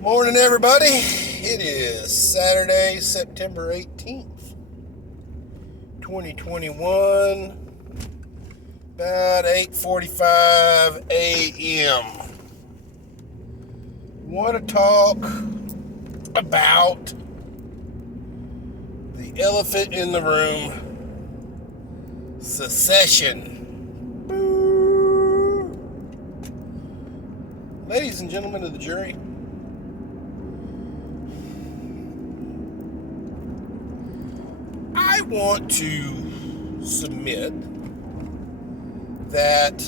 Morning, everybody. It is Saturday, September 18th, 2021, about 8:45 a.m. Want to talk about the elephant in the room, secession. Ladies and gentlemen of the jury, I want to submit that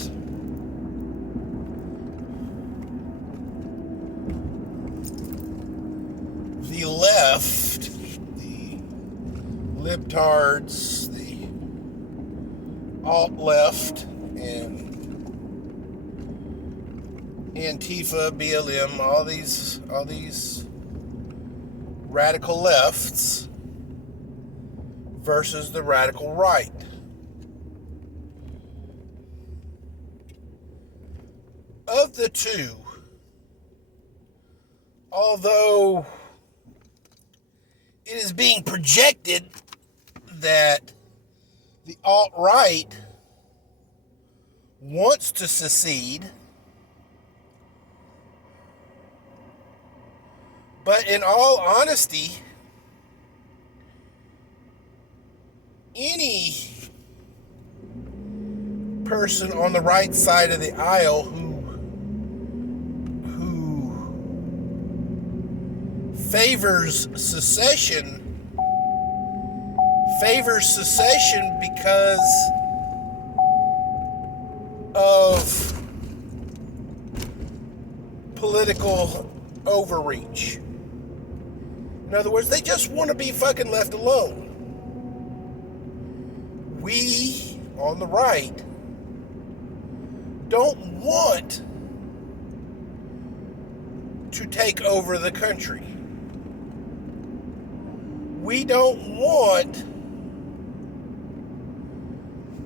the left, the libtards, the alt-left, and Antifa, BLM, all these radical lefts versus the radical right. Of the two, although it is being projected that the alt-right wants to secede, but in all honesty, any person on the right side of the aisle who favors secession because of political overreach. In other words, they just want to be fucking left alone. We, on the right, don't want to take over the country. We don't want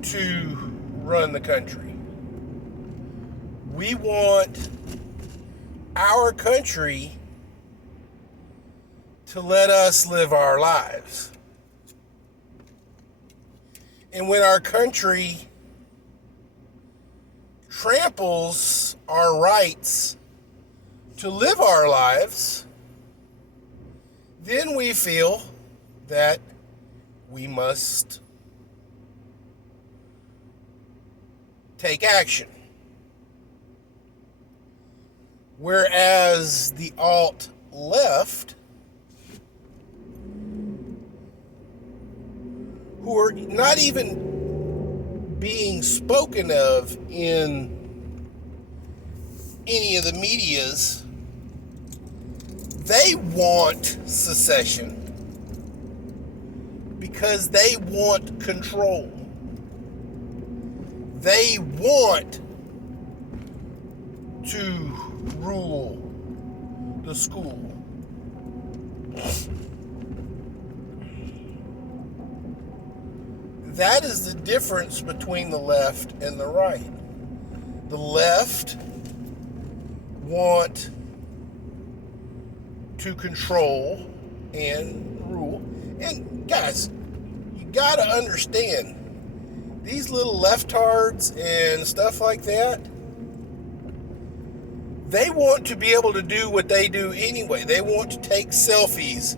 to run the country. We want our country to let us live our lives. And when our country tramples our rights to live our lives, then we feel that we must take action. Whereas the alt-left, who are not even being spoken of in any of the medias, they want secession because they want control. They want to rule the school. That is the difference between the left and the right. The left want to control and rule. And guys, you gotta understand, these little leftards and stuff like that, they want to be able to do what they do anyway. They want to take selfies.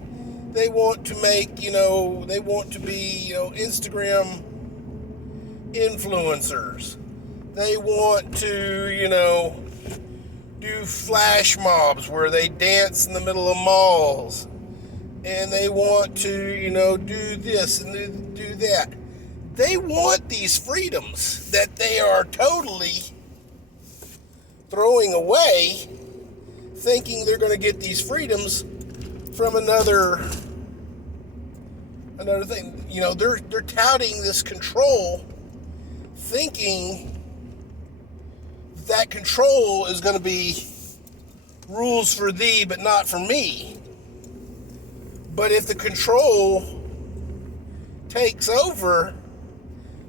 They want to make, they want to be, Instagram influencers. They want to, do flash mobs where they dance in the middle of malls. And they want to, do this and do that. They want these freedoms that they are totally throwing away, thinking they're going to get these freedoms from another thing. They're touting this control, thinking that control is going to be rules for thee but not for me. But if the control takes over,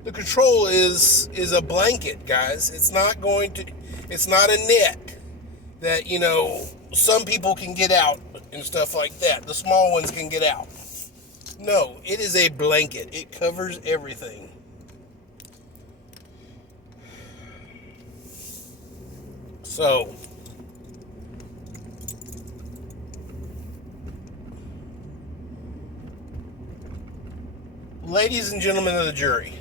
the control is a blanket, guys. It's not a net. that, some people can get out and stuff like that. The small ones can get out. No, it is a blanket. It covers everything. So, ladies and gentlemen of the jury,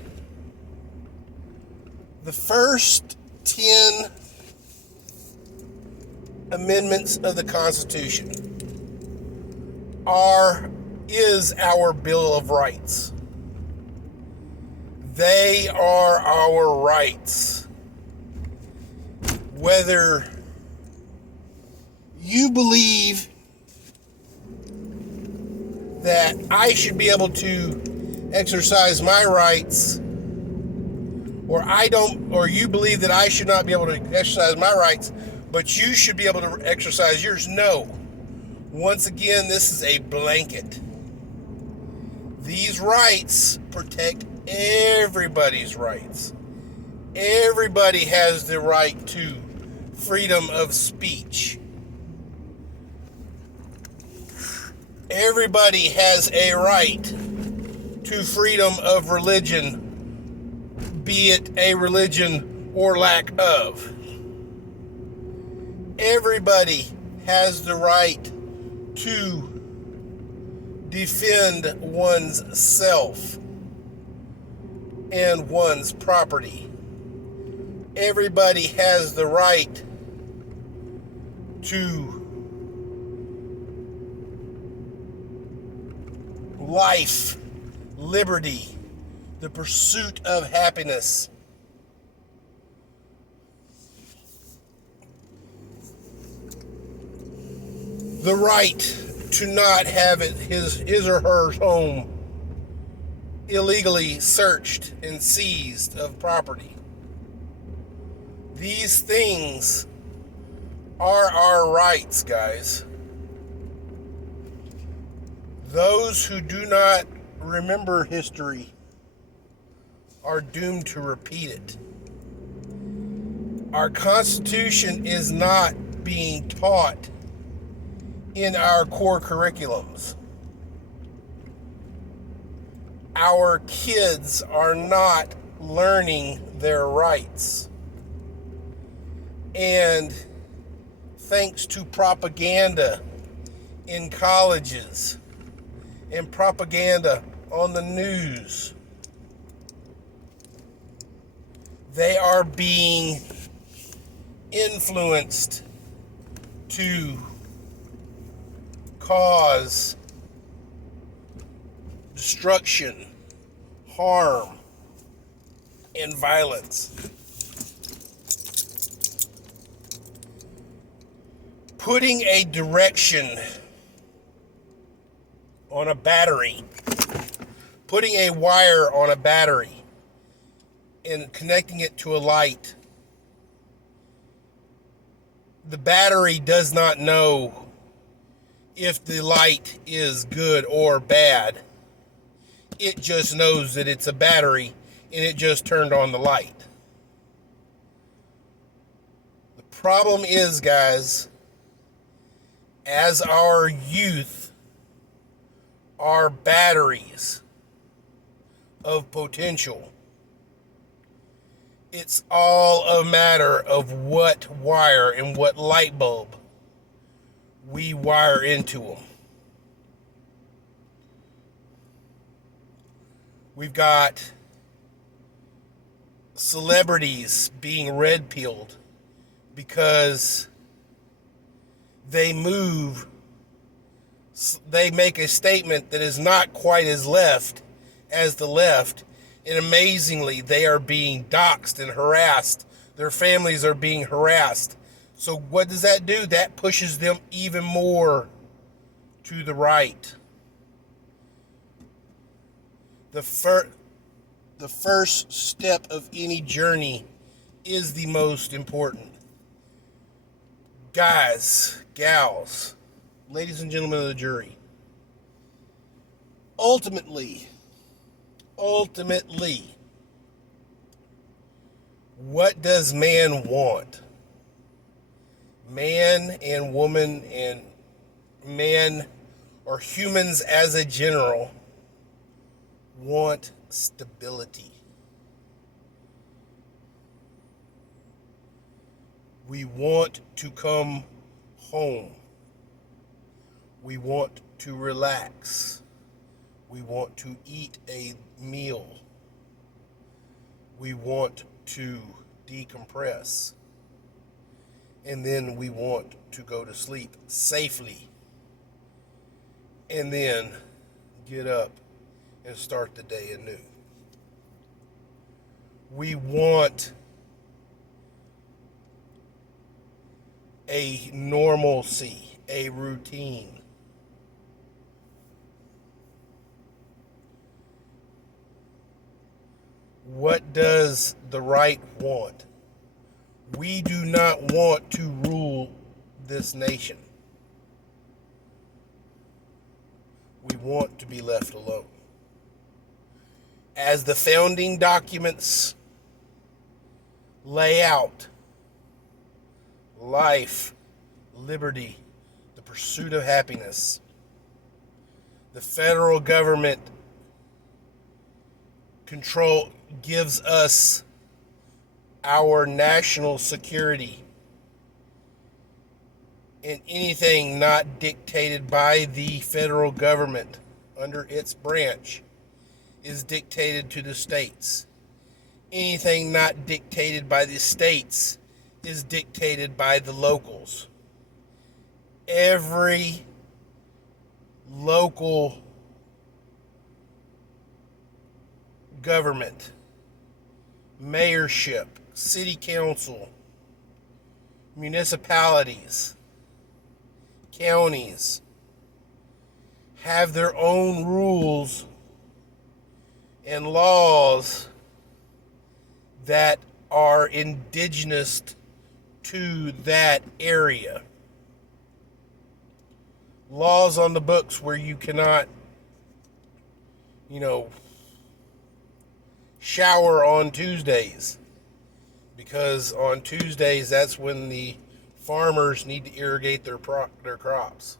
the first 10 amendments of the Constitution is our Bill of Rights. They are our rights. Whether you believe that I should be able to exercise my rights, or you believe that I should not be able to exercise my rights, but you should be able to exercise yours. No. Once again, this is a blanket. These rights protect everybody's rights. Everybody has the right to freedom of speech. Everybody has a right to freedom of religion, be it a religion or lack of. Everybody has the right to defend one's self and one's property. Everybody has the right to life, liberty, the pursuit of happiness. The right to not have his or her home illegally searched and seized of property. These things are our rights, guys. Those who do not remember history are doomed to repeat it. Our Constitution is not being taught in our core curriculums. Our kids are not learning their rights. And thanks to propaganda in colleges and propaganda on the news, they are being influenced to cause destruction, harm, and violence. Putting a direction on a battery, putting a wire on a battery and connecting it to a light. The battery does not know if the light is good or bad. It just knows that it's a battery and it just turned on the light. The problem is, guys, as our youth are batteries of potential, it's all a matter of what wire and what light bulb we wire into them. We've got celebrities being red-pilled because they make a statement that is not quite as left as the left, and amazingly, they are being doxxed and harassed. Their families are being harassed. So what does that do? That pushes them even more to the right. The first step of any journey is the most important. Guys, gals, ladies and gentlemen of the jury, ultimately, what does man want? man and woman and man or humans as a general want stability. We want to come home. We want to relax. We want to eat a meal. We want to decompress. And then we want to go to sleep safely. And then get up and start the day anew. We want a normalcy, a routine. What does the right want? We do not want to rule this nation. We want to be left alone. As the founding documents lay out, life, liberty, the pursuit of happiness, the federal government control gives us our national security, and anything not dictated by the federal government under its branch is dictated to the states. Anything not dictated by the states is dictated by the locals. Every local government, mayorship, city council, municipalities, counties have their own rules and laws that are indigenous to that area. Laws on the books where you cannot, shower on Tuesdays, because on Tuesdays that's when the farmers need to irrigate their crops.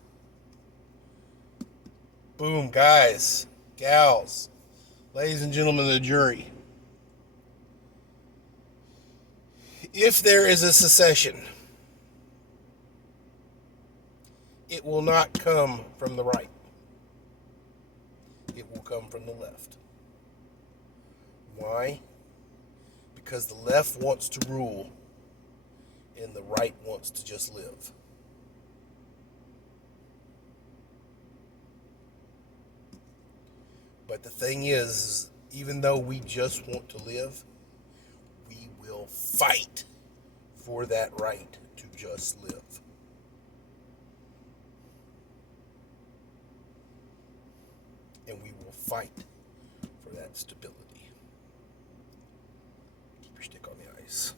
Boom, guys, gals, ladies and gentlemen of the jury. If there is a secession, it will not come from the right. It will come from the left. Why? Because the left wants to rule and the right wants to just live. But the thing is, even though we just want to live, we will fight for that right to just live. And we will fight for that stability. Keep your stick on the ice.